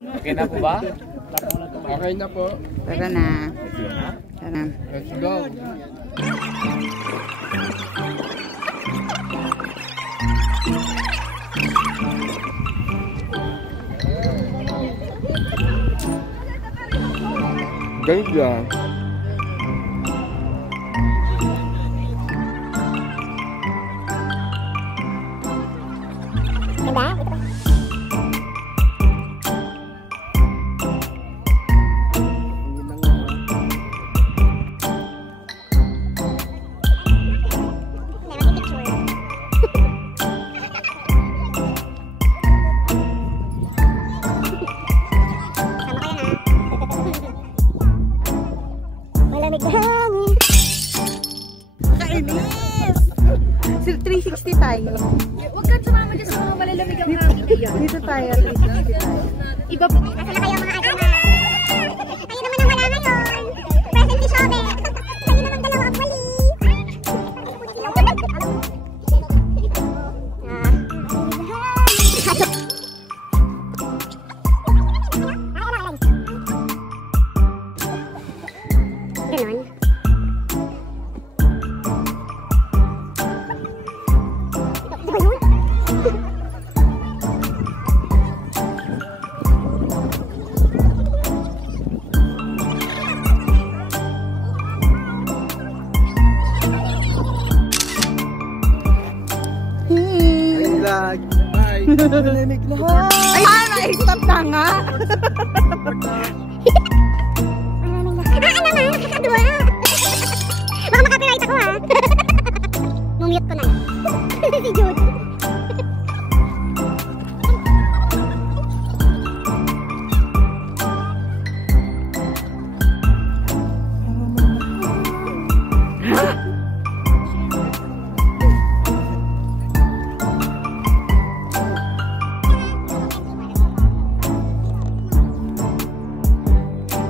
Okay na po ba? Okay na po. Tara na. Tara na. Let's go. Ganda. Kainis! 360 tayo. Huwag kang sumama dyan sa mga malalamig ang hangin na yan. Dito tayo, 360 tayo. Iba po. Nasa na kayo mga agama? Kayo naman ang wala ngayon. Present ni Shobe. Kayo naman dalawa ang mali. Ganon. Bye. Malamig na. Ay, na-stop na nga. Naman, nakakadwa. Baka makapiright ako ha. Mumute ko na lang. Si Jude.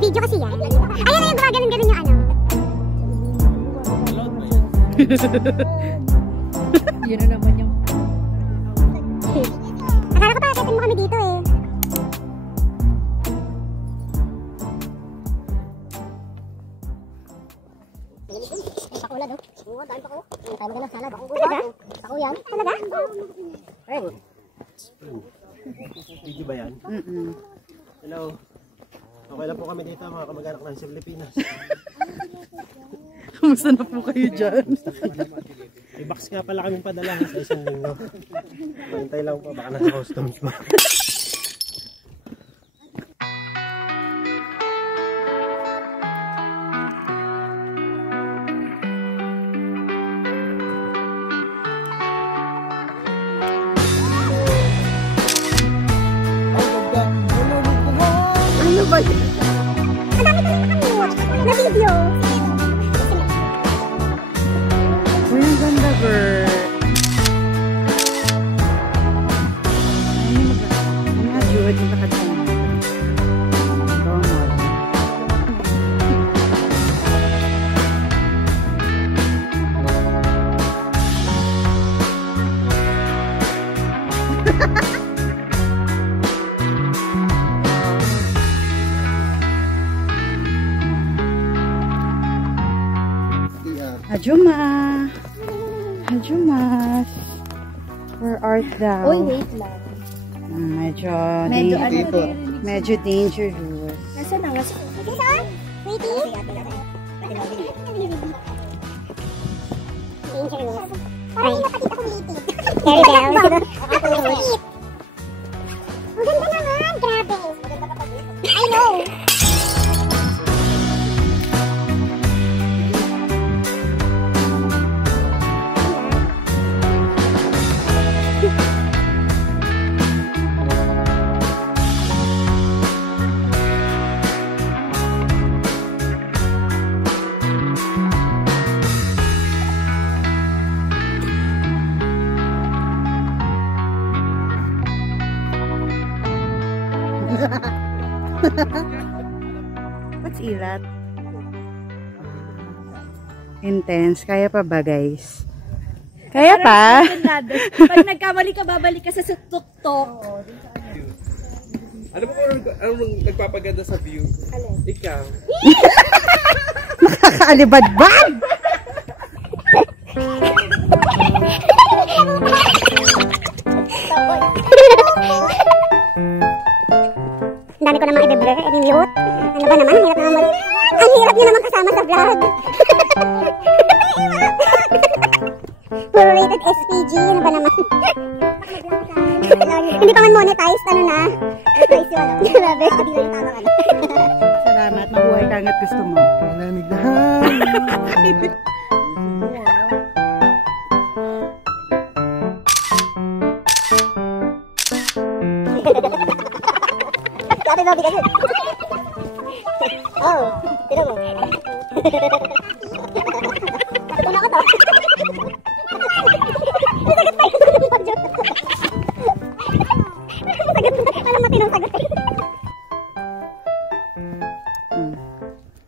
Video kasi yan. Ayun na yung gumaganon-ganon yung ano. Yun na naman yung... Akala ko pa, katin mo kami dito eh. Ay, pakulad oh. Oo, dahil pako. Tayo maganda sana, bako ko. Pako yan. Talaga? Ay. Video ba yan? Hello. Okay lang po kami dito mga kamag-anak ng Pilipinas. Kumusta na po kayo dyan? May box nga pala kaming padala sa isang linggo. Mahintay lang po, baka nasa customs ba. Ano ba yun? Ang dami ko rin nakamute na video. Uy, ang ganda, girl. Ay, mga Jude, yung nakadyan. Donald. Hajuma! Hajumas! Where art thou? Uy, wait lang. Medyo Dito. medyo dangerous. Nasaan na? Nasaan? Waiting? Dangerous. Parang yung napatid akong waiting. Very well. Ang ganda naman. Grabe. I know. What's ilat? Intense. Kaya pa ba, guys? Kaya pa? Pag nagkamali ka, babalik ka sa tuktok. Alam mo kung anong nagpapaganda sa view? Ikaw. Nakakaalibad-bad! Ang dami ko namang i-blur, i-mute. Ano ba naman? Ang hirap niyo naman kasama sa vlog. Puro rated SPG, ano ba naman? Hindi pa man monetized, ano na? Monetized yun, ano? Grabe, hindi lang tama ka na. Salamat, mabuhay ka hanggat gusto mo. Malamig na hangin. Grabe ba, bigat yun? Oh, tira mo. Ito na ko to. Sagat tayo ng pag-joke. Sagat na, alam matinong sagat.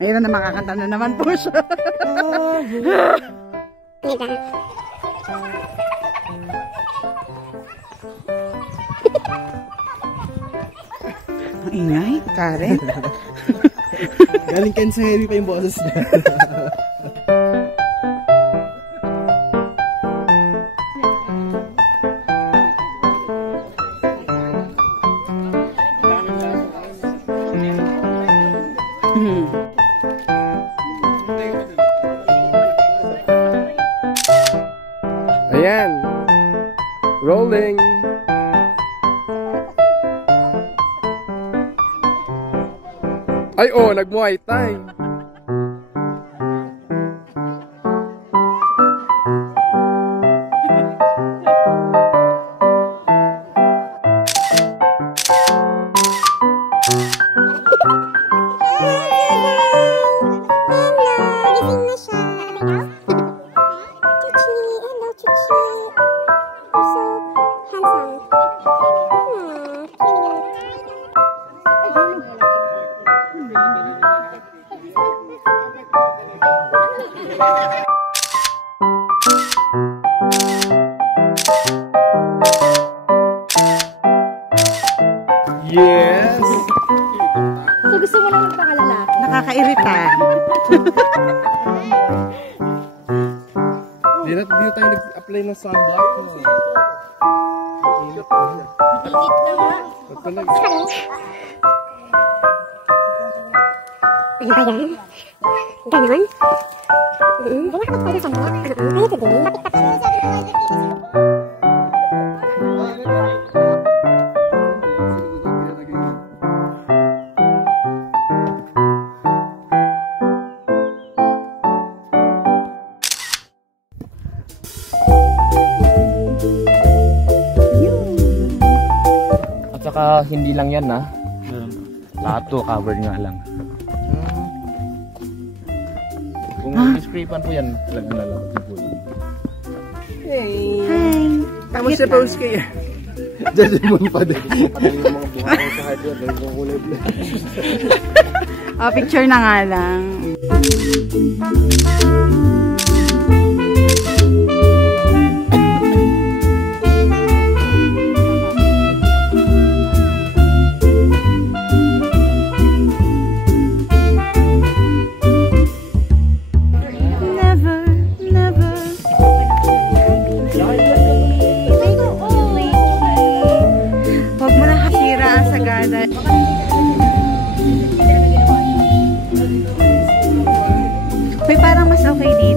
Ayun na, makakanta na naman po siya. Nida. Ang ingay, Karen. Galing Ken sa heavy pa yung boses niya. Ayan. Rolling. Ay, oh, nag-muay thai. Gising na siya. Chuchi, hello Chuchi. You're so handsome. Yes. So gusto mo lang magpakalalaki? Nakakairita. Di na tayo nag-apply ng sunblock. Ano ba yan? Ganon? Hindi na kapag pwede sa'yo. Ayaw ito din. At saka hindi lang yan ha. Lahat to covered nga lang. Kung i-sprayan po yan, lag na lang. Hi. Tapos siya post kayo. Judgment pa din. Yung mga buhang sa hardware, dahil yung kulay black. Picture na nga lang. Huwag mo na hasira ang sagada. May parang mas okay dito.